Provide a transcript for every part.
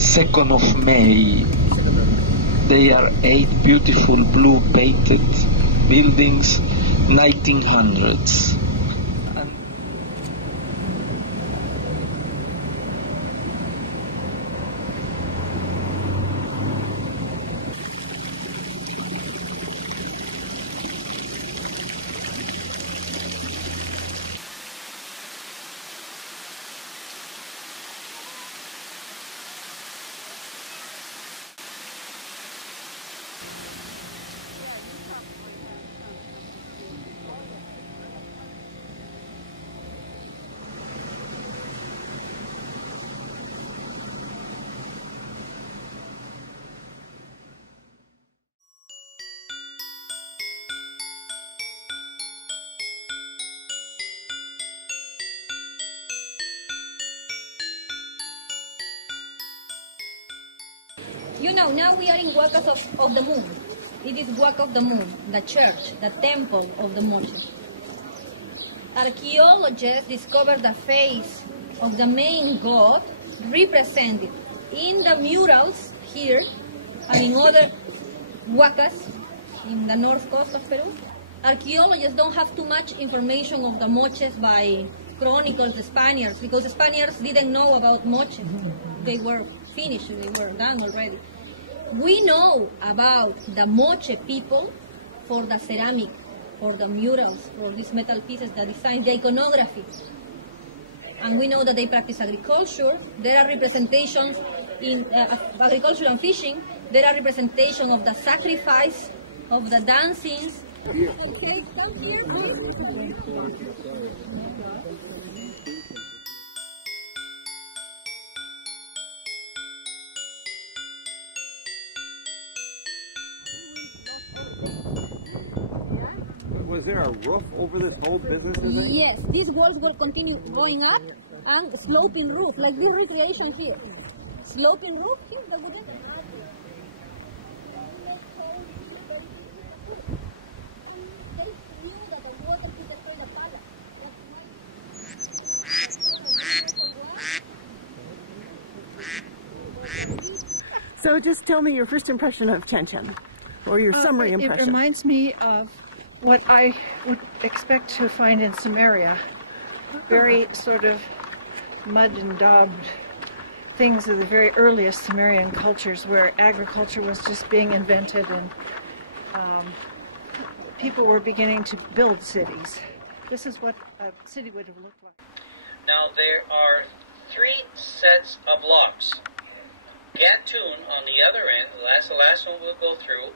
2nd of May. They are 8 beautiful blue painted buildings, 1900s. You know, now we are in Huacas of the Moon. It is Huaca of the Moon, the church, the temple of the Moche. Archaeologists discovered the face of the main god represented in the murals here and in other Huacas in the north coast of Peru. Archaeologists don't have too much information of the Moches by chronicles, the Spaniards, because the Spaniards didn't know about Moches. They were finished, they were done already. We know about the Moche people for the ceramic, for the murals, for these metal pieces, the design, the iconography. And we know that they practice agriculture. There are representations in agriculture and fishing. There are representations of the sacrifice, of the dancings. Was there a roof over this whole business? Yes, these walls will continue going up and sloping roof, like this recreation here. Sloping roof here, the wooden. So just tell me your first impression of Chen, or your summary impression. It reminds me of what I would expect to find in Samaria. Very sort of mud and daubed things of the very earliest Sumerian cultures, where agriculture was just being invented and people were beginning to build cities. This is what a city would have looked like. Now there are 3 sets of locks. Gatun on the other end, the last one we'll go through,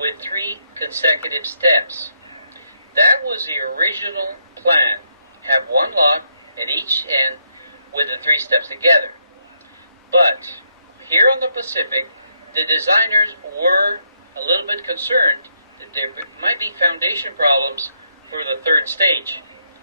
with 3 consecutive steps. That was the original plan. Have 1 lock at each end with the 3 steps together. But here on the Pacific, the designers were a little bit concerned that there might be foundation problems for the 3rd stage.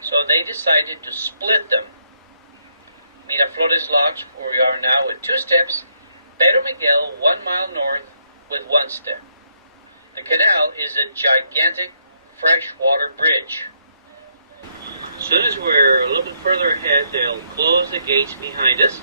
So they decided to split them. Miraflores locks, where we are now, with 2 steps. Pedro Miguel, 1 mile north, with 1 step. The canal is a gigantic freshwater bridge. As soon as we're a little bit further ahead, they'll close the gates behind us.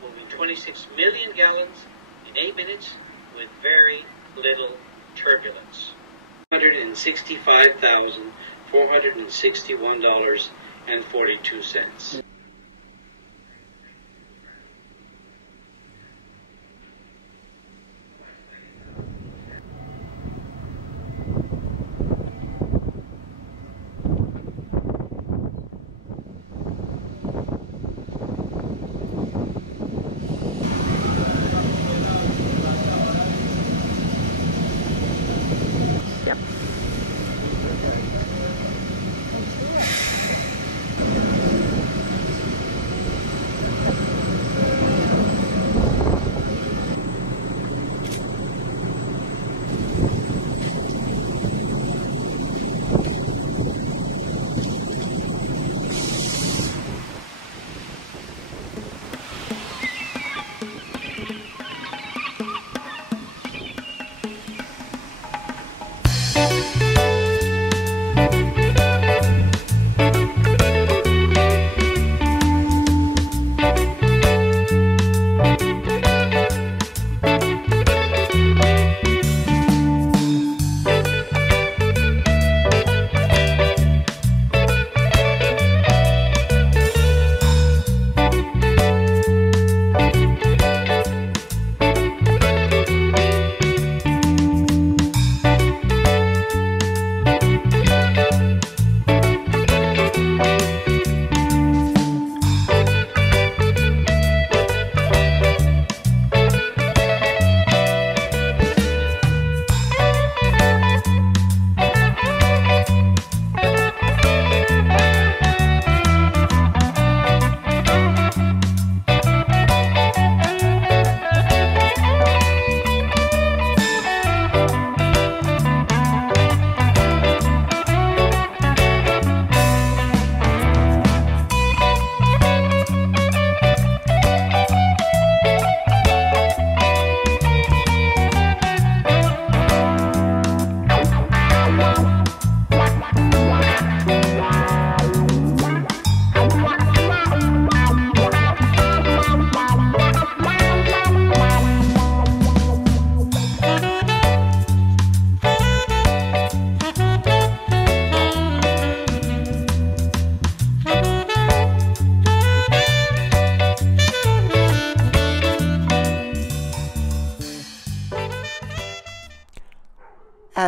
Moving 26 million gallons in 8 minutes with very little turbulence. $165,461.42.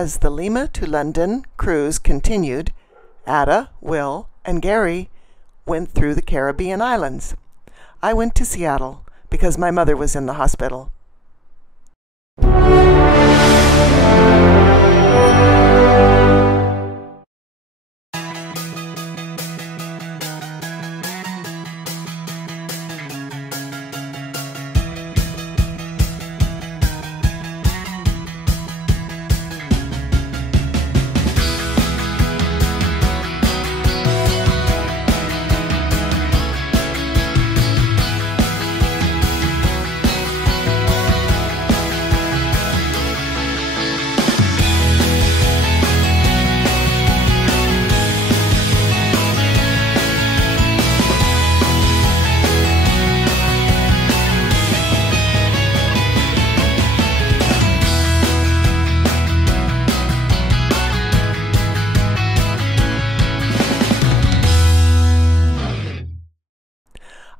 As the Lima to London cruise continued, Ada, Will, and Gary went through the Caribbean islands. I went to Seattle because my mother was in the hospital.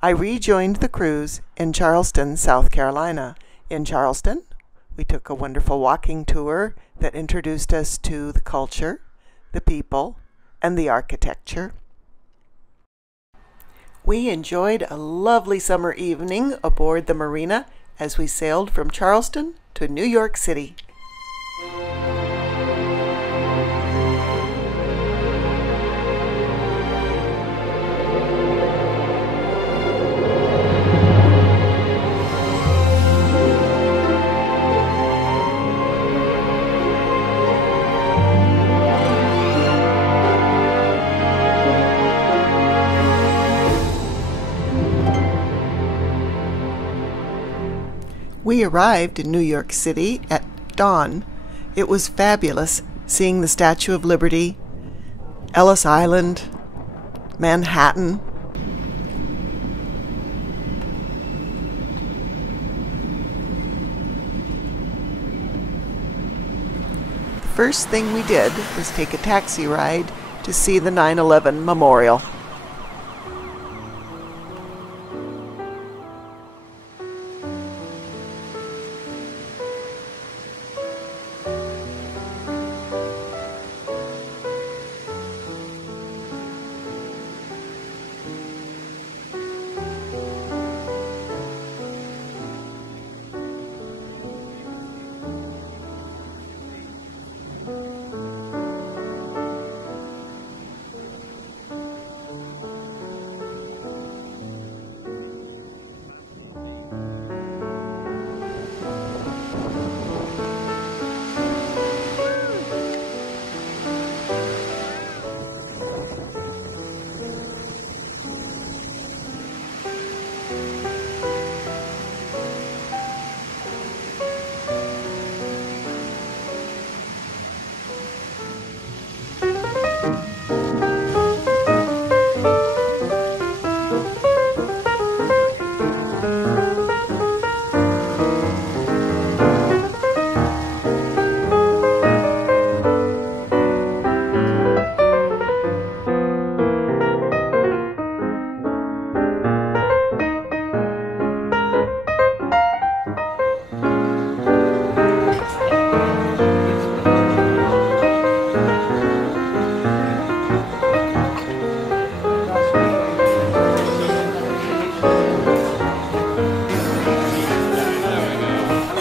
I rejoined the cruise in Charleston, South Carolina. In Charleston, we took a wonderful walking tour that introduced us to the culture, the people, and the architecture. We enjoyed a lovely summer evening aboard the marina as we sailed from Charleston to New York City. We arrived in New York City at dawn. It was fabulous seeing the Statue of Liberty, Ellis Island, Manhattan. The first thing we did was take a taxi ride to see the 9/11 memorial.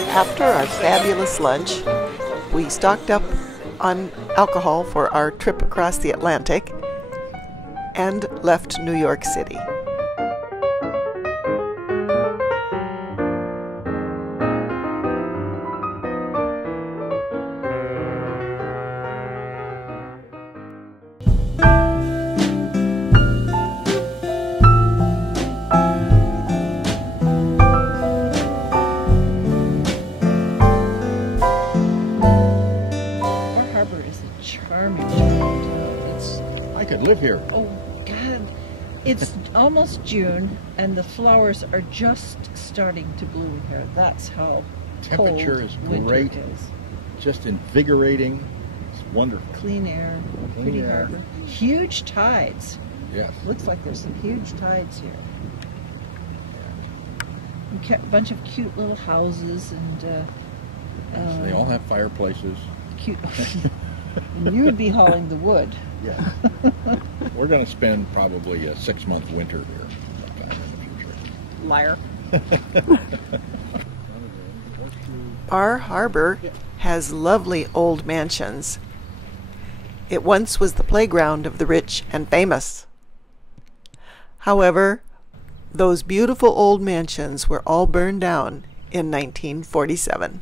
After our fabulous lunch, we stocked up on alcohol for our trip across the Atlantic and left New York City. I could live here. Oh, God. It's almost June, and the flowers are just starting to bloom here. That's how Temperature cold is winter great. is. Just invigorating. It's wonderful. Clean air, Clean pretty air. harbor. Huge tides. Yes. Looks like there's some huge tides here. A bunch of cute little houses, and They all have fireplaces. cute. And you would be hauling the wood. Yeah. We're going to spend probably a 6-month winter here sometime in the future. Liar. Our harbor has lovely old mansions. It once was the playground of the rich and famous. However, those beautiful old mansions were all burned down in 1947.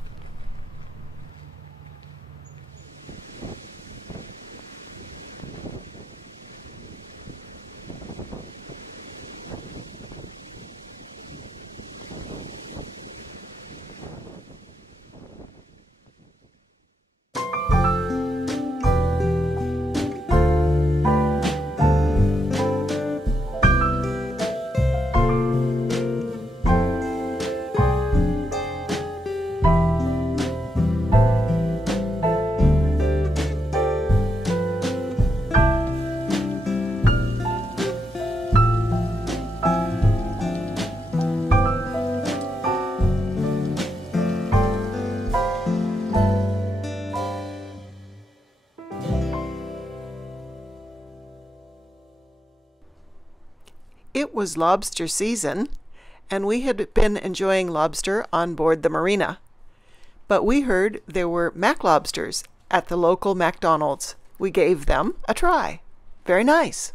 It was lobster season, and we had been enjoying lobster on board the marina. But we heard there were Mac lobsters at the local McDonald's. We gave them a try. Very nice.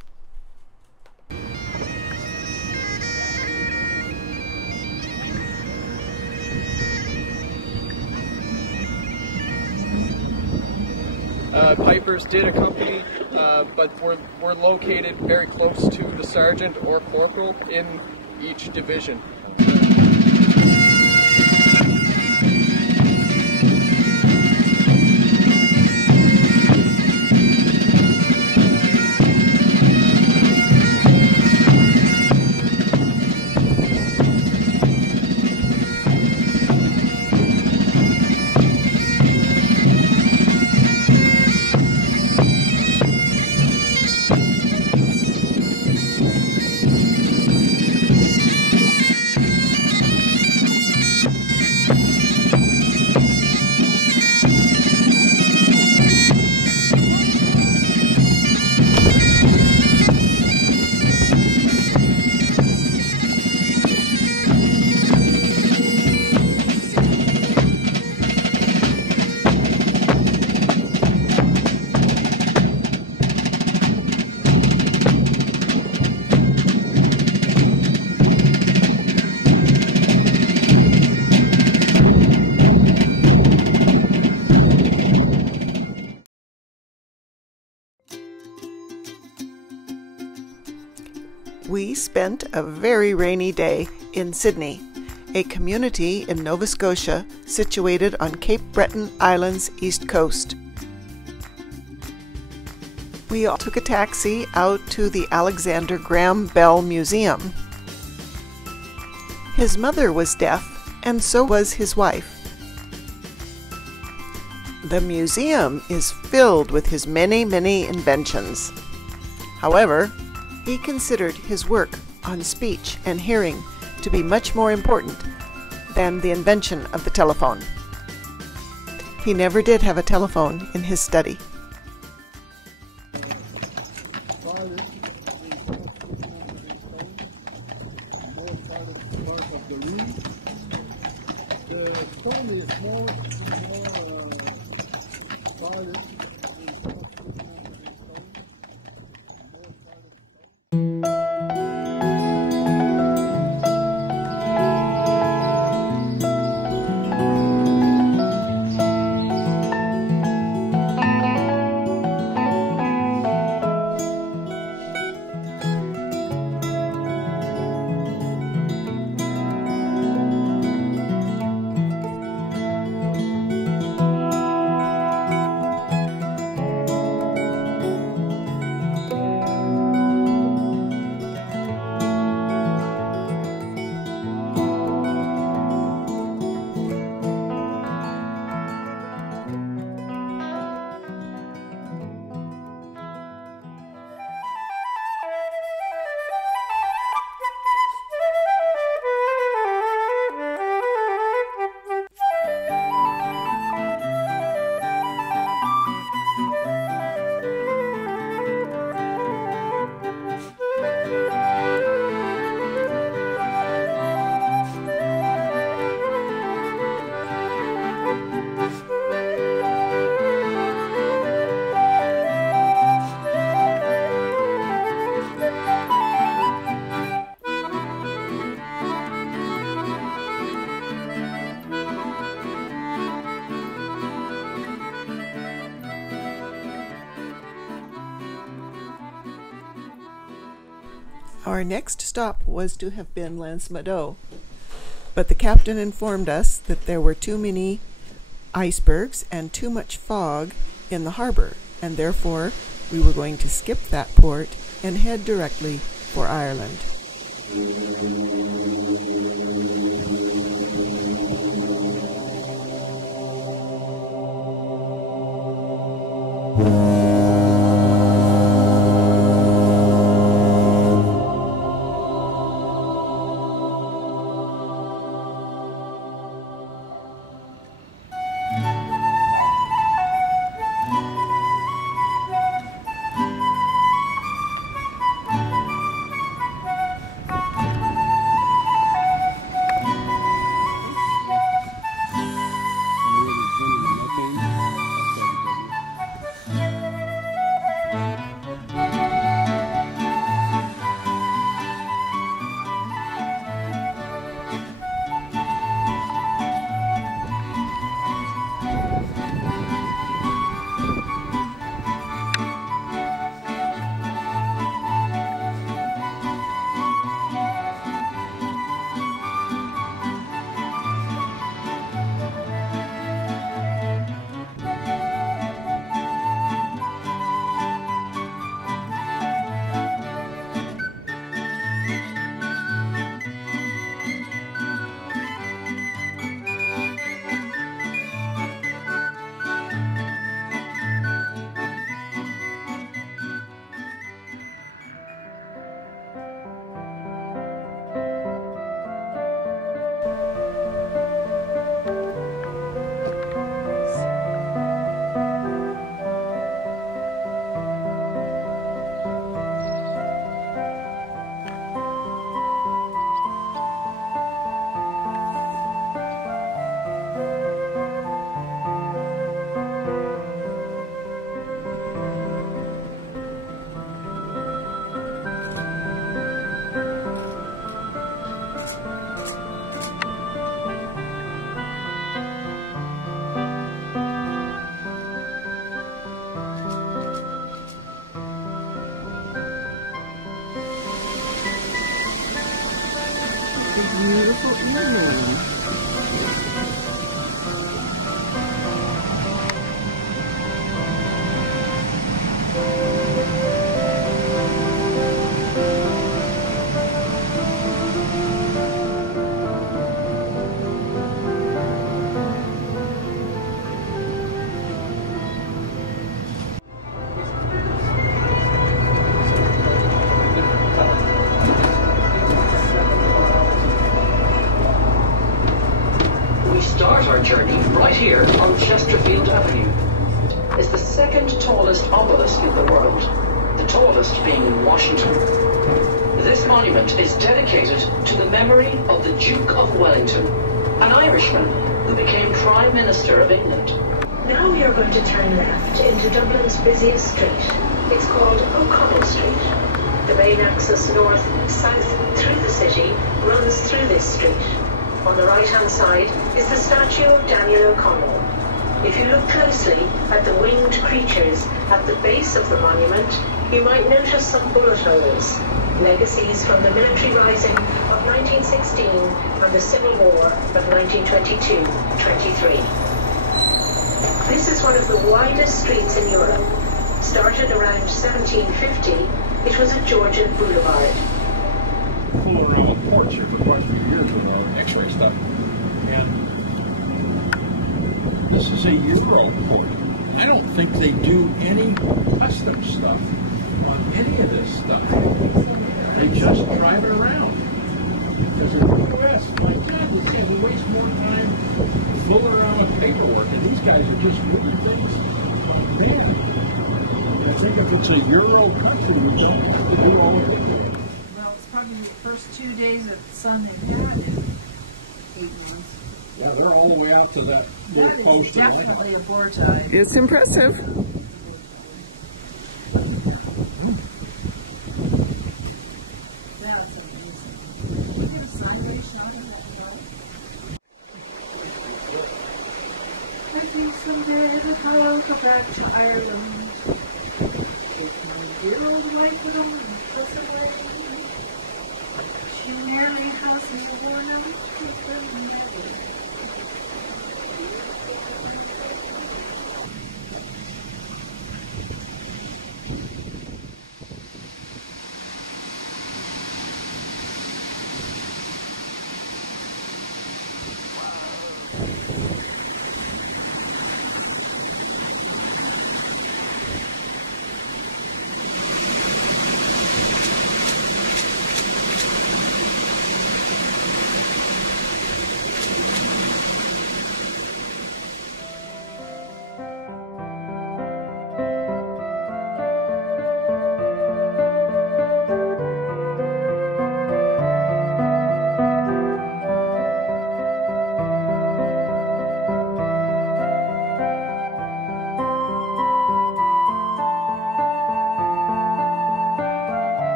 Pipers did accompany, but we're located very close to the sergeant or corporal in each division. We spent a very rainy day in Sydney, a community in Nova Scotia situated on Cape Breton Island's east coast. We all took a taxi out to the Alexander Graham Bell Museum. His mother was deaf, and so was his wife. The museum is filled with his many, many inventions. However, he considered his work on speech and hearing to be much more important than the invention of the telephone. He never did have a telephone in his study. Our next stop was to have been Landsmeadow, but the captain informed us that there were too many icebergs and too much fog in the harbor, and therefore we were going to skip that port and head directly for Ireland. Beautiful evening. Our journey right here on Chesterfield Avenue is the second tallest obelisk in the world, the tallest being in Washington. This monument is dedicated to the memory of the Duke of Wellington, an Irishman who became Prime Minister of England. Now we are going to turn left into Dublin's busiest street. It's called O'Connell Street. The main axis north-south through the city runs through this street. On the right-hand side is the statue of Daniel O'Connell. If you look closely at the winged creatures at the base of the monument, you might notice some bullet holes, legacies from the military rising of 1916 and the Civil War of 1922-23. This is one of the widest streets in Europe. Started around 1750, it was a Georgian boulevard. Flew around ports here for quite a few years with all X-ray stuff, and this is a Euro port. I don't think they do any custom stuff on any of this stuff. They just drive it around. Because in the U.S., my God, we waste more time fooling around with paperwork, and these guys are just moving things on man. I think if it's a Euro country, we don't have to do all of it. Probably the first 2 days of the sun they've had in 8 months. Yeah, they're all the way out to that little post. That is definitely a bore tide. It's impressive. That's amazing. Look at a sideways shot of that boat. I think someday I'll go back to Ireland. If my dear old wife would only pass away.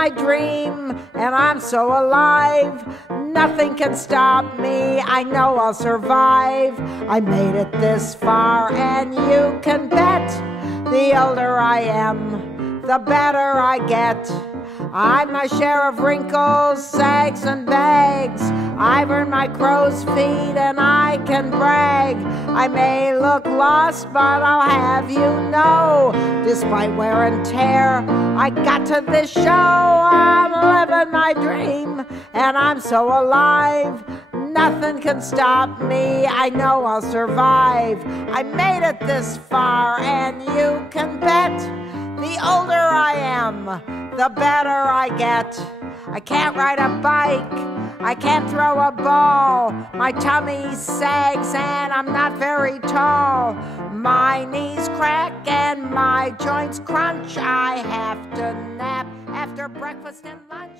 my dream, and I'm so alive. Nothing can stop me, I know I'll survive. I made it this far, and you can bet the older I am, the better I get. I've my share of wrinkles, sags, and bags. I've earned my crow's feet, and I can brag. I may look lost, but I'll have you know, despite wear and tear, I got to this show. I'm living my dream, and I'm so alive. Nothing can stop me, I know I'll survive. I made it this far, and you can bet the older I am, the better I get. I can't ride a bike, I can't throw a ball. My tummy sags and I'm not very tall. My knees crack and my joints crunch. I have to nap after breakfast and lunch.